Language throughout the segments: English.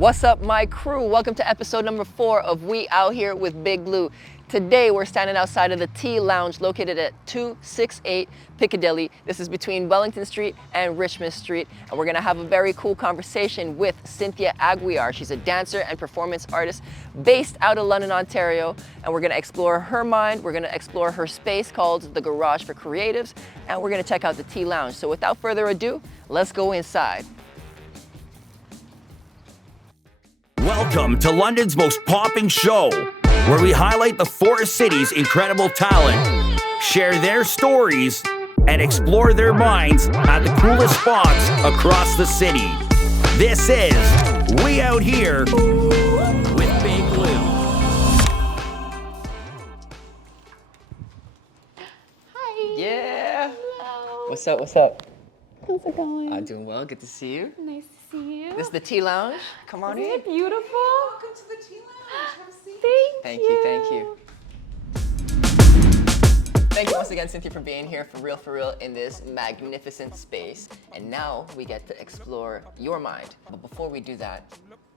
What's up, my crew? Welcome to episode number 4 of We Out Here with Big Blue. Today we're standing outside of the Tea Lounge located at 268 Piccadilly. This is between Wellington Street and Richmond Street, and we're gonna have a very cool conversation with Cynthia Aguiar. She's a dancer and performance artist based out of London, Ontario, and we're gonna explore her mind, we're gonna explore her space called the Garage for Creatives, and we're gonna check out the Tea Lounge. So without further ado, let's go inside. Welcome to London's most popping show, where we highlight the 4 cities' incredible talent, share their stories, and explore their minds at the coolest spots across the city. This is We Out Here with Big Blue. Hi. Yeah. Hello. What's up, what's up? How's it going? I'm doing well, good to see you. Nice to see you. This is the Tea Lounge. Come on Isn't in. it beautiful? Welcome to the Tea Lounge. Have a seat. Thank you, thank you. Thank you once again, Cynthia, for being here for real, in this magnificent space. And now we get to explore your mind. But before we do that,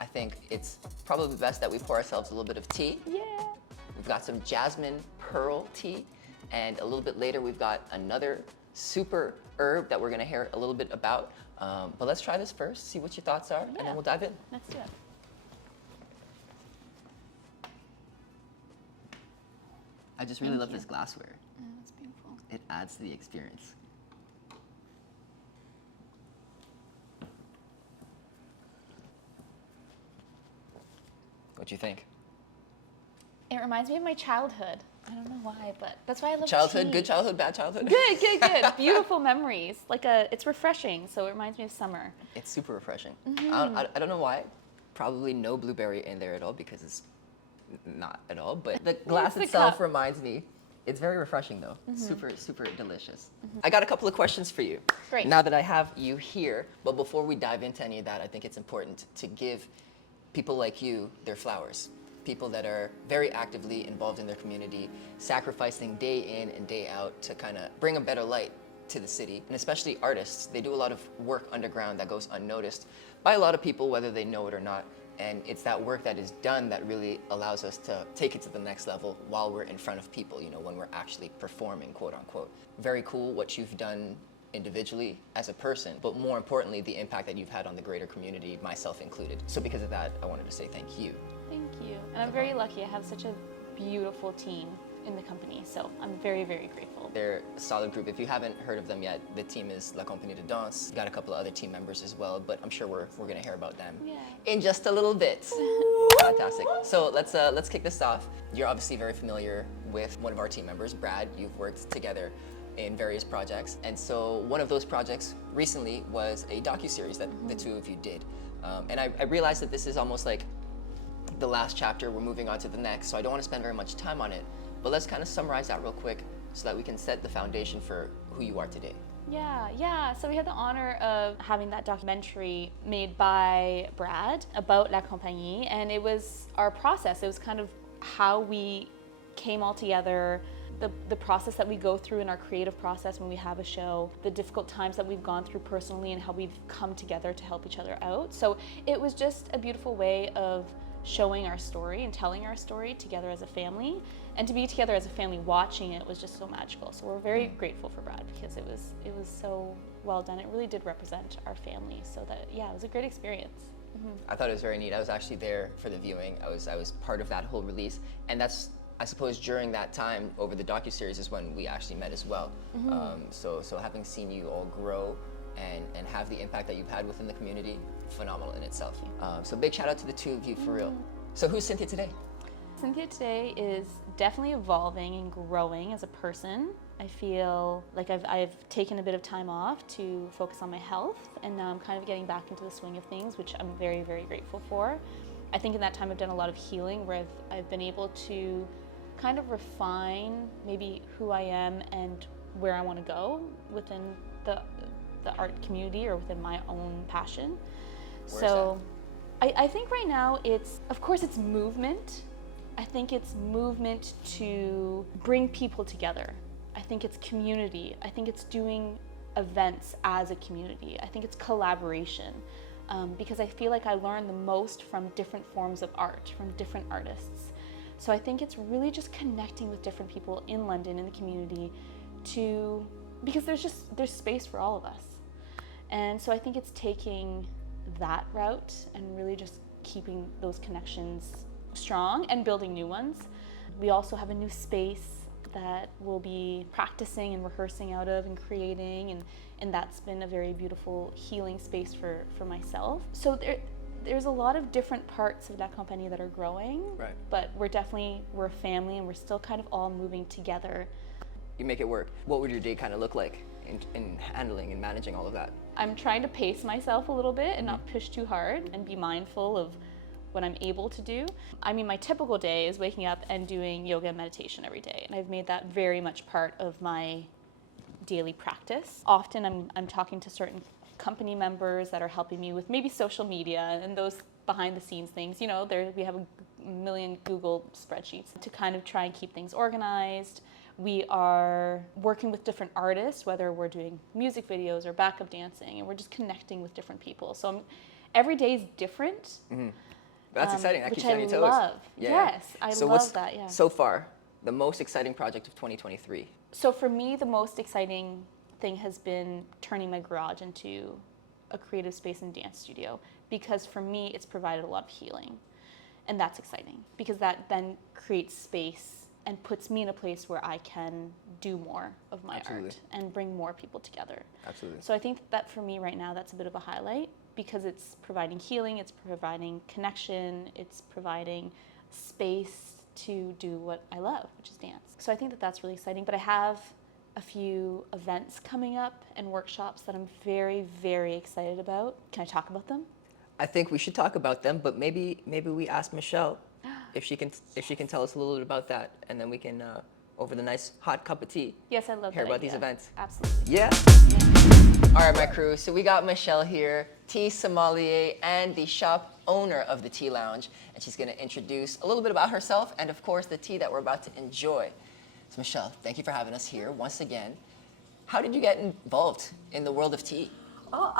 I think it's probably best that we pour ourselves a little bit of tea. Yeah. We've got some jasmine pearl tea, and a little bit later we've got another super herb that we're gonna hear a little bit about. But let's try this first, see what your thoughts are, and then we'll dive in. Let's do it. I just really Thank love you. this glassware. Oh, that's beautiful. It adds to the experience. What do you think? It reminds me of my childhood. I don't know why, but that's why I love Childhood, tea. good childhood, bad childhood? Good. Beautiful memories. It's refreshing, so it reminds me of summer. It's super refreshing. I don't know why. Probably no blueberry in there at all because it's not at all, but the glass the itself cup. reminds me. It's very refreshing though. Super delicious. I got a couple of questions for you. Great. Now that I have you here, but before we dive into any of that, I think it's important to give people like you their flowers. People that are very actively involved in their community, sacrificing day in and day out to kind of bring a better light to the city. And especially artists, they do a lot of work underground that goes unnoticed by a lot of people, whether they know it or not. And it's that work that is done that really allows us to take it to the next level while we're in front of people, you know, when we're actually performing, quote unquote. Very cool what you've done individually as a person, but more importantly, the impact that you've had on the greater community, myself included. So because of that, I wanted to say thank you. Thank you. And I'm very lucky. I have such a beautiful team in the company, so I'm very, very grateful. They're a solid group. If you haven't heard of them yet, the team is La Compagnie de Danse. Got a couple of other team members as well, but I'm sure we're gonna hear about them in just a little bit. Fantastic. So let's kick this off. You're obviously very familiar with one of our team members, Brad. You've worked together in various projects, and so one of those projects recently was a docuseries that the two of you did. And I realized that this is almost like the last chapter. We're moving on to the next, so I don't want to spend very much time on it. But let's kind of summarize that real quick so that we can set the foundation for who you are today. Yeah. So we had the honor of having that documentary made by Brad about La Compagnie, and it was our process. It was kind of how we came all together, the process that we go through in our creative process when we have a show, the difficult times that we've gone through personally, and how we've come together to help each other out. So it was just a beautiful way of showing our story and telling our story together as a family, and to be together as a family watching it was just so magical. So we're very grateful for Brad because it was so well done. It really did represent our family, so that it was a great experience. I thought it was very neat. I was actually there for the viewing. I was part of that whole release, and that's, I suppose, during that time over the docuseries is when we actually met as well. So having seen you all grow and have the impact that you've had within the community, phenomenal in itself. So big shout out to the two of you for real. So who's Cynthia today? Cynthia today is definitely evolving and growing as a person. I feel like I've taken a bit of time off to focus on my health, and now I'm kind of getting back into the swing of things, which I'm very, very grateful for. I think in that time I've done a lot of healing where I've been able to kind of refine maybe who I am and where I want to go within the art community or within my own passion. Where's I think right now it's movement. I think it's movement to bring people together. I think it's community. I think it's doing events as a community. I think it's collaboration. because I feel like I learn the most from different forms of art, from different artists. So I think it's really just connecting with different people in London, in the community, because there's space for all of us. And so I think it's taking that route and really just keeping those connections strong and building new ones. We also have a new space that we'll be practicing and rehearsing out of and creating, and that's been a very beautiful healing space for myself. So there's a lot of different parts of La Compagnie that are growing, Right. but we're a family and we're still kind of all moving together. You make it work. What would your day kind of look like in handling and managing all of that? I'm trying to pace myself a little bit and not push too hard and be mindful of what I'm able to do. I mean, my typical day is waking up and doing yoga and meditation every day, and I've made that very much part of my daily practice. Often I'm talking to certain company members that are helping me with maybe social media and those behind the scenes things. You know, we have a million Google spreadsheets to kind of try and keep things organized. We are working with different artists, whether we're doing music videos or backup dancing, and we're just connecting with different people. So every day is different. Mm-hmm. That's exciting. That which keeps you on I your toes. love. Yeah. Yes, I So love what's, that. Yeah. so far, the most exciting project of 2023? So for me, the most exciting thing has been turning my garage into a creative space and dance studio, because for me, it's provided a lot of healing. And that's exciting because that then creates space and puts me in a place where I can do more of my Absolutely. art and bring more people together. Absolutely. So I think that for me right now, that's a bit of a highlight because it's providing healing, it's providing connection, it's providing space to do what I love, which is dance. So I think that that's really exciting, but I have a few events coming up and workshops that I'm very, very excited about. Can I talk about them? I think we should talk about them, but maybe we ask Michelle if she can tell us a little bit about that, and then we can over the nice hot cup of tea. Yes, I love hear that about idea. these events. Absolutely. Yeah. All right, my crew. So we got Michelle here, tea sommelier and the shop owner of the Tea Lounge, and she's going to introduce a little bit about herself and, of course, the tea that we're about to enjoy. So Michelle, thank you for having us here once again. How did you get involved in the world of tea? Well,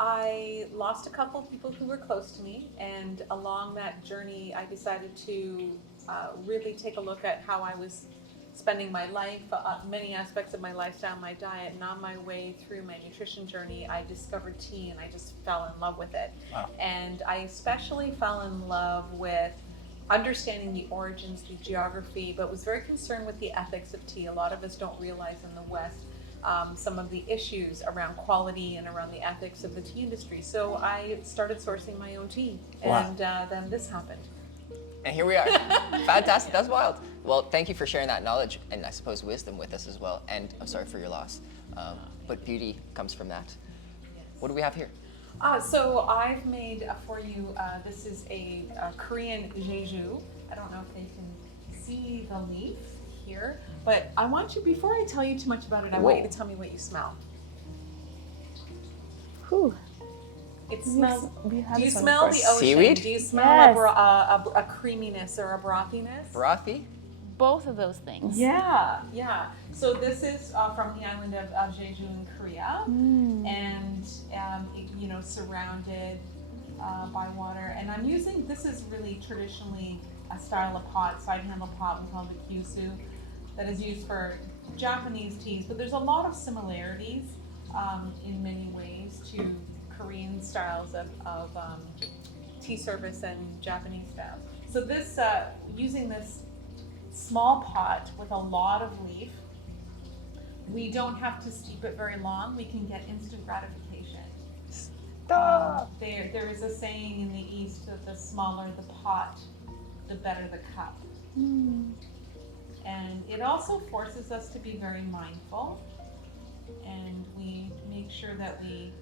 I lost a couple of people who were close to me, and along that journey, I decided to really take a look at how I was spending my life, many aspects of my lifestyle, my diet, and on my way through my nutrition journey, I discovered tea, and I just fell in love with it. Wow. And I especially fell in love with understanding the origins, the geography, but was very concerned with the ethics of tea. A lot of us don't realize in the West some of the issues around quality and around the ethics of the tea industry. So I started sourcing my own tea, and then this happened. And here we are. Fantastic. That's wild. Well, thank you for sharing that knowledge and I suppose wisdom with us as well. And I'm sorry for your loss. But beauty comes from that. Yes. What do we have here? So I've made for you, this is a Korean jeju. I don't know if they can see the leaf here, but I want you, before I tell you too much about it, I want you to tell me what you smell. Whew. It smells. Do you this one smell before. the ocean? Seaweed? Do you smell Yes. a creaminess or a brothiness? Brothy? Both of those things. Yeah, yeah. So this is from the island of Jeju in Korea, and surrounded by water. And I'm using, this is really traditionally a style of pot, side handle pot, we call it kyusu, that is used for Japanese teas. But there's a lot of similarities in many ways to Korean styles of tea service and Japanese styles. So this, using this small pot with a lot of leaf, we don't have to steep it very long. We can get instant gratification. There is a saying in the East that the smaller the pot, the better the cup. And it also forces us to be very mindful, and we make sure that we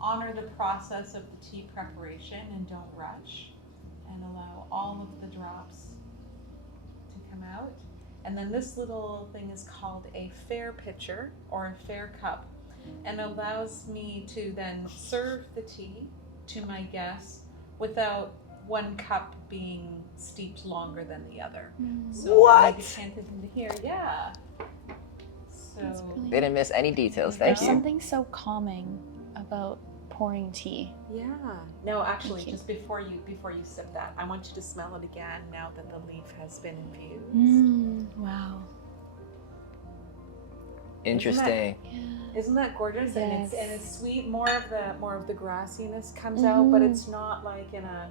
honor the process of the tea preparation and don't rush, and allow all of the drops to come out. And then this little thing is called a fair pitcher or a fair cup, and allows me to then serve the tea to my guests without one cup being steeped longer than the other. So What? I decanted into here, yeah. So They didn't miss any details. Thank There's you. something so calming about pouring tea. Yeah. No, actually, Thank you. just before you sip that, I want you to smell it again now that the leaf has been infused. Wow. Interesting. Isn't that gorgeous? Yes. And it's sweet. More of the grassiness comes out, but it's not like in a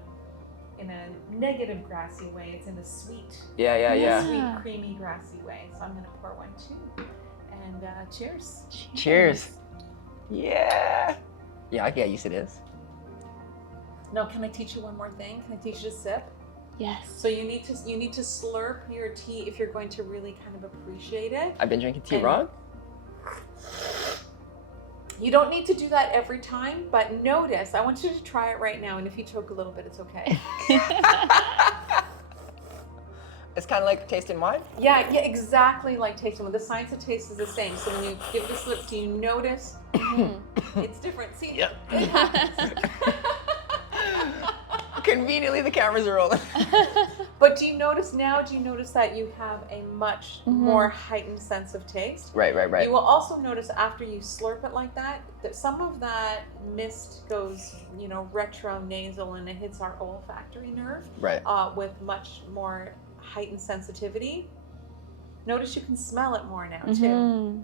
negative grassy way. It's in a sweet, sweet, creamy, grassy way. So I'm gonna pour one too. And cheers. Cheers. Yeah. Yeah, I get used to this. Now, can I teach you one more thing? Can I teach you to sip? Yes. So you need to slurp your tea if you're going to really kind of appreciate it. I've been drinking tea wrong. You don't need to do that every time, but notice. I want you to try it right now, and if you choke a little bit, it's okay. It's kind of like tasting wine. Yeah, exactly like tasting wine. The science of taste is the same. So when you give the slip, do you notice it's different? See, Yep. it happens. Conveniently, the cameras are rolling. But do you notice that you have a much more heightened sense of taste? Right. You will also notice after you slurp it like that some of that mist goes, retronasal, and it hits our olfactory nerve. Right. With much more heightened sensitivity. Notice you can smell it more now too.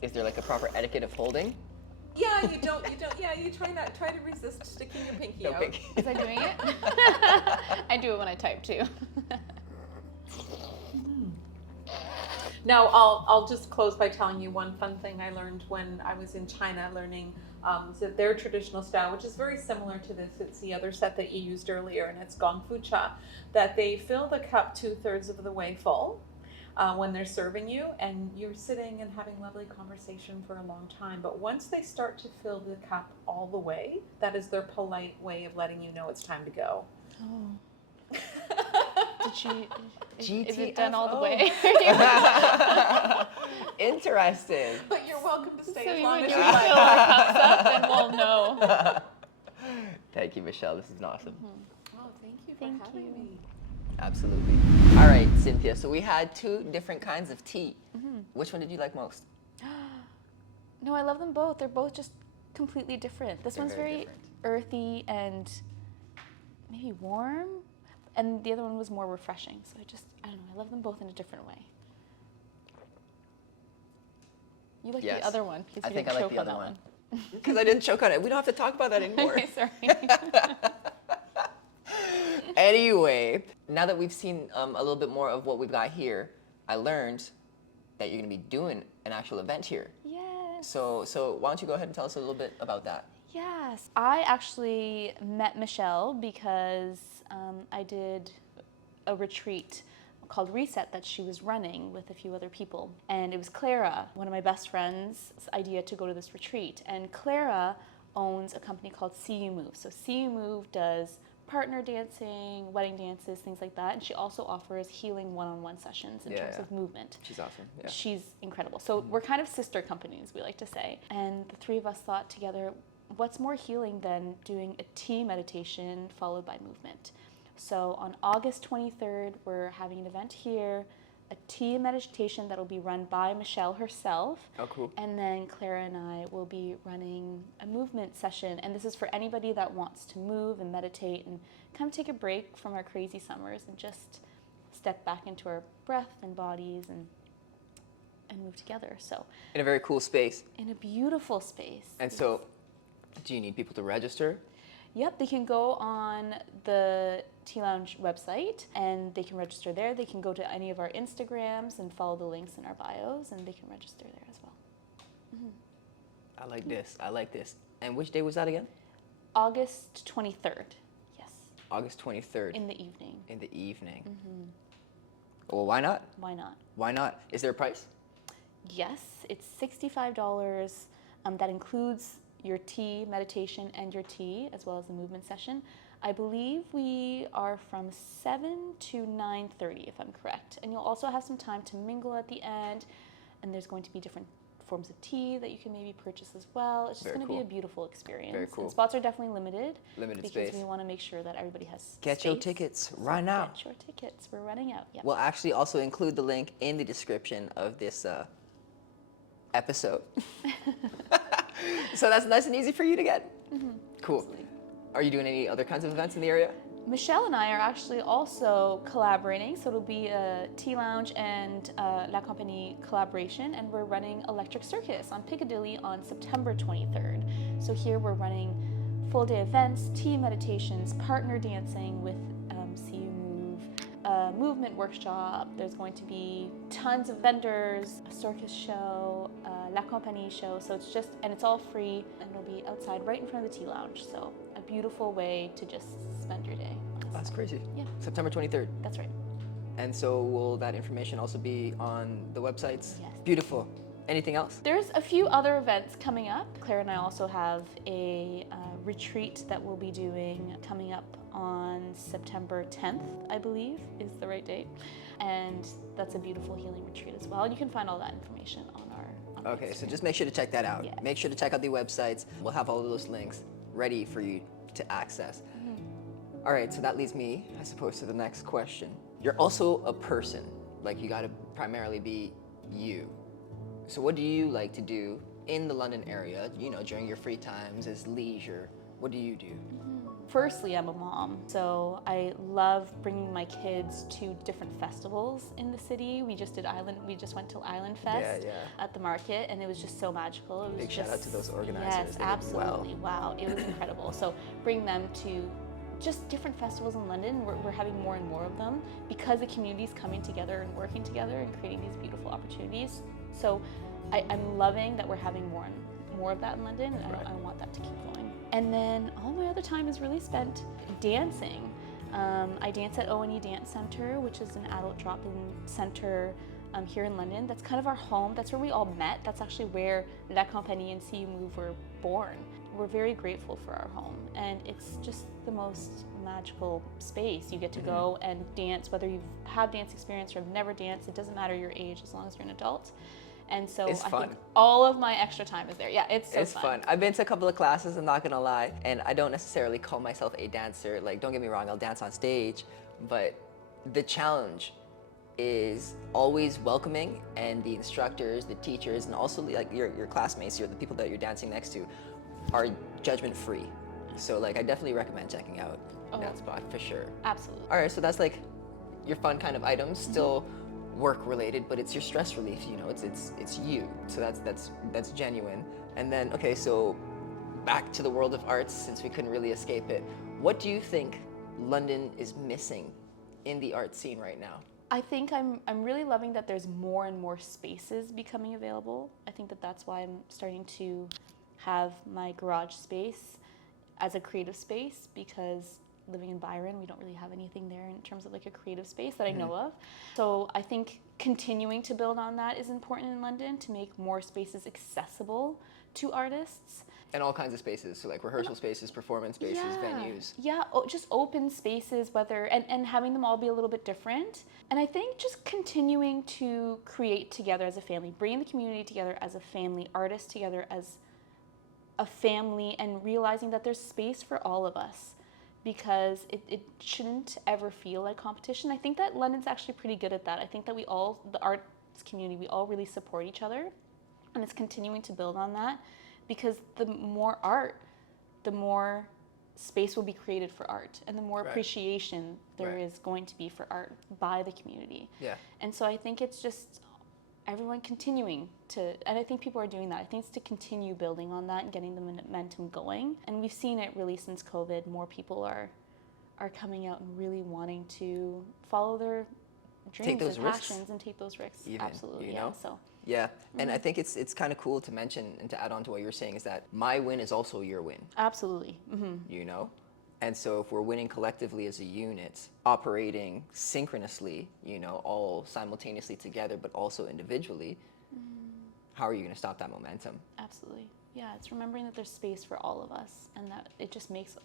Is there like a proper etiquette of holding? Yeah, you don't. Yeah, you try to resist sticking your pinky out. Pinky. Was I doing it? I do it when I type too. Now, I'll just close by telling you one fun thing I learned when I was in China learning their traditional style, which is very similar to this. It's the other set that you used earlier, and it's gong fu cha, that they fill the cup 2/3 of the way full when they're serving you, and you're sitting and having lovely conversation for a long time. But once they start to fill the cup all the way, that is their polite way of letting you know it's time to go. Oh. Is it done all the GTFO. way? Interesting. But you're welcome to stay So as you long when as you you fill like. our cups up, then we'll know. Thank you, Michelle. This is awesome. Oh, thank you for Thank having you. me. Absolutely. All right, Cynthia. So we had 2 different kinds of tea. Which one did you like most? No, I love them both. They're both just completely different. This They're one's very very earthy and maybe warm, and the other one was more refreshing. So I don't know, I love them both in a different way. You like Yes. the other one because I you think didn't I like choke the on other that one. Because I didn't choke on it. We don't have to talk about that anymore. Okay, sorry. Anyway, now that we've seen a little bit more of what we've got here, I learned that you're going to be doing an actual event here. Yes. So why don't you go ahead and tell us a little bit about that? Yes. I actually met Michelle because I did a retreat called Reset that she was running with a few other people. And it was Clara, one of my best friends' idea to go to this retreat. And Clara owns a company called See You Move. So See You Move does partner dancing, wedding dances, things like that. And she also offers healing one-on-one sessions in terms of movement. She's awesome. Yeah. She's incredible. So we're kind of sister companies, we like to say. And the 3 of us thought together, what's more healing than doing a tea meditation followed by movement? So on August 23rd, we're having an event here, a tea meditation that will be run by Michelle herself. Oh, cool. And then Clara and I will be running a movement session. And this is for anybody that wants to move and meditate and kind of take a break from our crazy summers and just step back into our breath and bodies and move together. So In a very cool space. in a beautiful space. And so, do you need people to register? Yep, they can go on the Tea Lounge website and they can register there. They can go to any of our Instagrams and follow the links in our bios, and they can register there as well. I like this. I like this. And which day was that again? August 23rd, yes, August 23rd. in the evening. In the evening. Well, why not? Why not? Why not? Is there a price? Yes, it's $65. That includes your tea meditation and your tea, as well as the movement session. I believe we are from 7 to 9:30, if I'm correct. And you'll also have some time to mingle at the end, and there's going to be different forms of tea that you can maybe purchase as well. It's just Very going to be cool. a beautiful experience. Very cool. And spots are definitely limited. Limited because space. we want to make sure that everybody has Get your space. tickets right now. Get your tickets. We're running out. Yep. We'll actually also include the link in the description of this episode. So that's nice and easy for you to get. Cool. Absolutely. Are you doing any other kinds of events in the area? Michelle and I are actually also collaborating, so it'll be a tea lounge and La Compagnie collaboration, and we're running Electric Circus on Piccadilly on September 23rd. So here we're running full day events, tea meditations, partner dancing with See You Move, a movement workshop. There's going to be tons of vendors, a circus show, a La Compagnie show. So it's just, and it's all free, and it'll be outside right in front of the tea lounge. So a beautiful way to just spend your day. That's crazy. Yeah. September 23rd. That's right. And so will that information also be on the websites? Yes. Beautiful. Anything else? There's a few other events coming up. Claire and I also have a retreat that we'll be doing coming up on September 10th, I believe, is the right date. And that's a beautiful healing retreat as well. And you can find all that information on our Okay, so Instagram. just make sure to check that out. Yes. Make sure to check out the websites. We'll have all of those links ready for you to access. All right, so that leads me, I suppose, to the next question. You're also a person. Like, you gotta primarily be you. So what do you like to do in the London area, you know, during your free times, as leisure? What do you do? Firstly, I'm a mom, so I love bringing my kids to different festivals in the city. We just went to Island Fest at the market, and it was just so magical. It was Big shout out to those organizers. Yes, They did well. absolutely. Wow, it was incredible. So bring them to just different festivals in London. We're having more and more of them because the community's coming together and working together and creating these beautiful opportunities. So I'm loving that we're having more and more of that in London, and I want that to keep going. And then all my other time is really spent dancing. I dance at O&E Dance Center, which is an adult drop-in center here in London. That's kind of our home. That's where we all met. That's actually where La Compagnie and See You Move were born. We're very grateful for our home, and it's just the most magical space. You get to go and dance, whether you've had dance experience or have never danced. It doesn't matter your age as long as you're an adult. And so It's I fun. think all of my extra time is there. Yeah, it's so It's fun. I've been to a couple of classes, I'm not gonna lie, and I don't necessarily call myself a dancer. Like, don't get me wrong, I'll dance on stage, but the challenge is always welcoming, and the instructors, the teachers, and also like your classmates, the people that you're dancing next to, are judgment-free. So like, I definitely recommend checking out that spot for sure. Absolutely. All right, so that's like your fun kind of items, still work related, but it's your stress relief. You know, it's you. So that's genuine. And then, okay, so back to the world of arts, since we couldn't really escape it. What do you think London is missing in the art scene right now? I think I'm really loving that there's more and more spaces becoming available. I think that's why I'm starting to have my garage space as a creative space, because living in Byron, we don't really have anything there in terms of like a creative space that I know of. So I think continuing to build on that is important in London, to make more spaces accessible to artists. And all kinds of spaces, so like rehearsal spaces, performance spaces, venues. Yeah, just open spaces, and having them all be a little bit different. And I think just continuing to create together as a family, bringing the community together as a family, artists together as a family, and realizing that there's space for all of us, because it shouldn't ever feel like competition. I think that London's actually pretty good at that. I think that we all, the arts community, we all really support each other, and it's continuing to build on that, because the more art, the more space will be created for art, and the more appreciation there is going to be for art by the community. Yeah. And so I think it's just everyone continuing to, and I think people are doing that. I think it's to continue building on that and getting the momentum going. And we've seen it really since COVID. More people are coming out and really wanting to follow their dreams and passions and take those risks. Even, absolutely, you yeah. know? So yeah, and I think it's kind of cool to mention and to add on to what you're saying is that my win is also your win. absolutely. You know? And so if we're winning collectively as a unit, operating synchronously, you know, all simultaneously together, but also individually, how are you going to stop that momentum? Absolutely. Yeah, it's remembering that there's space for all of us, and that it just makes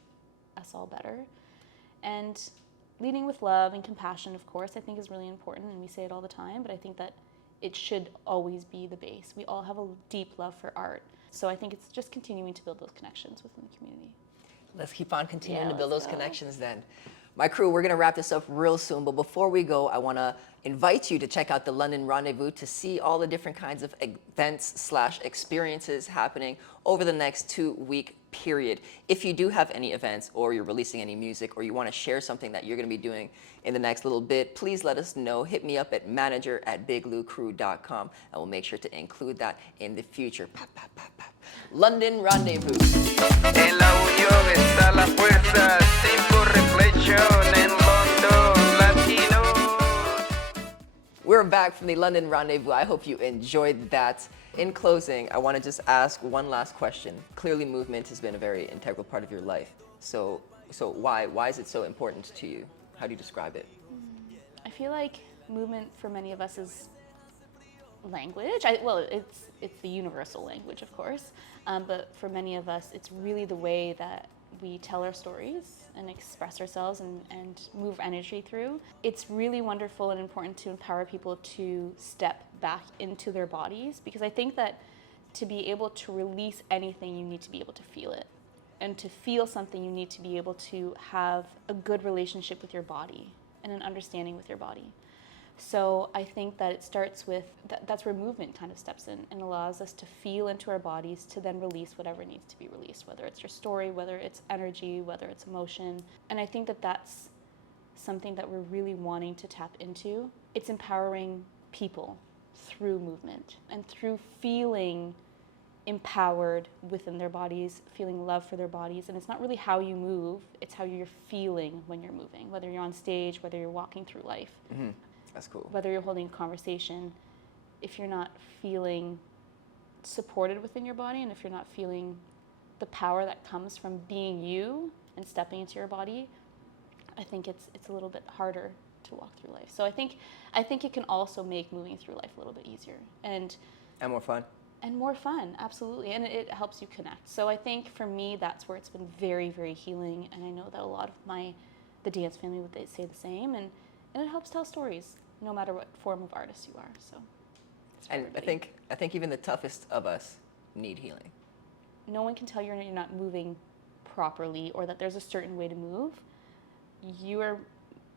us all better. And leading with love and compassion, of course, I think is really important, and we say it all the time, but I think that it should always be the base. We all have a deep love for art. So I think it's just continuing to build those connections within the community. Let's keep on continuing to build those connections then. My crew, we're gonna wrap this up real soon, but before we go, I wanna invite you to check out the London Rendezvous to see all the different kinds of events/experiences happening over the next 2-week period. If you do have any events or you're releasing any music or you wanna share something that you're gonna be doing in the next little bit, please let us know. Hit me up at manager@bigloucrew.com and we'll make sure to include that in the future. Pop, pop, pop, pop. London Rendezvous. En la unión está la fuerza, simple reflexión en London Latino. We're back from the London Rendezvous. I hope you enjoyed that. In closing, I want to just ask one last question. Clearly, movement has been a very integral part of your life. So why is it so important to you? How do you describe it? I feel like movement for many of us is language. It's the universal language, of course, but for many of us, it's really the way that we tell our stories and express ourselves and move energy through. It's really wonderful and important to empower people to step back into their bodies, because I think that to be able to release anything, you need to be able to feel it. And to feel something, you need to be able to have a good relationship with your body and an understanding with your body. So I think that it starts with, that's where movement kind of steps in and allows us to feel into our bodies to then release whatever needs to be released, whether it's your story, whether it's energy, whether it's emotion. And I think that that's something that we're really wanting to tap into. It's empowering people through movement and through feeling empowered within their bodies, feeling love for their bodies. And it's not really how you move, it's how you're feeling when you're moving, whether you're on stage, whether you're walking through life. Mm-hmm. That's cool. Whether you're holding a conversation, if you're not feeling supported within your body and if you're not feeling the power that comes from being you and stepping into your body, I think it's a little bit harder to walk through life. So I think it can also make moving through life a little bit easier and more fun. And more fun, absolutely, and it helps you connect. So I think for me, that's where it's been very, very healing, and I know that a lot of the dance family would say the same, and it helps tell stories, no matter what form of artist you are. So, and I think even the toughest of us need healing. No one can tell you're not moving properly or that there's a certain way to move. You are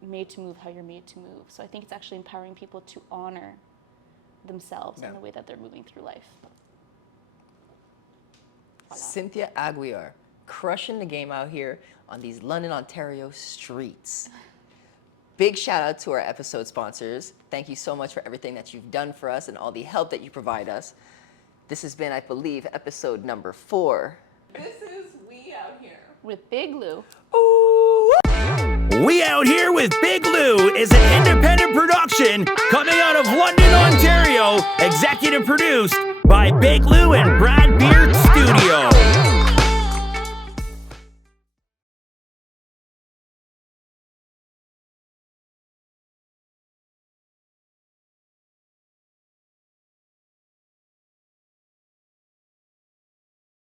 made to move how you're made to move. So I think it's actually empowering people to honor themselves in the way that they're moving through life. Voilà. Cynthia Aguiar, crushing the game out here on these London, Ontario streets. Big shout out to our episode sponsors. Thank you so much for everything that you've done for us and all the help that you provide us. This has been, I believe, episode number 4. This is We Out Here. With Big Lou. Ooh. We Out Here with Big Lou is an independent production coming out of London, Ontario, executive produced by Big Lou and Brad Beard Studio.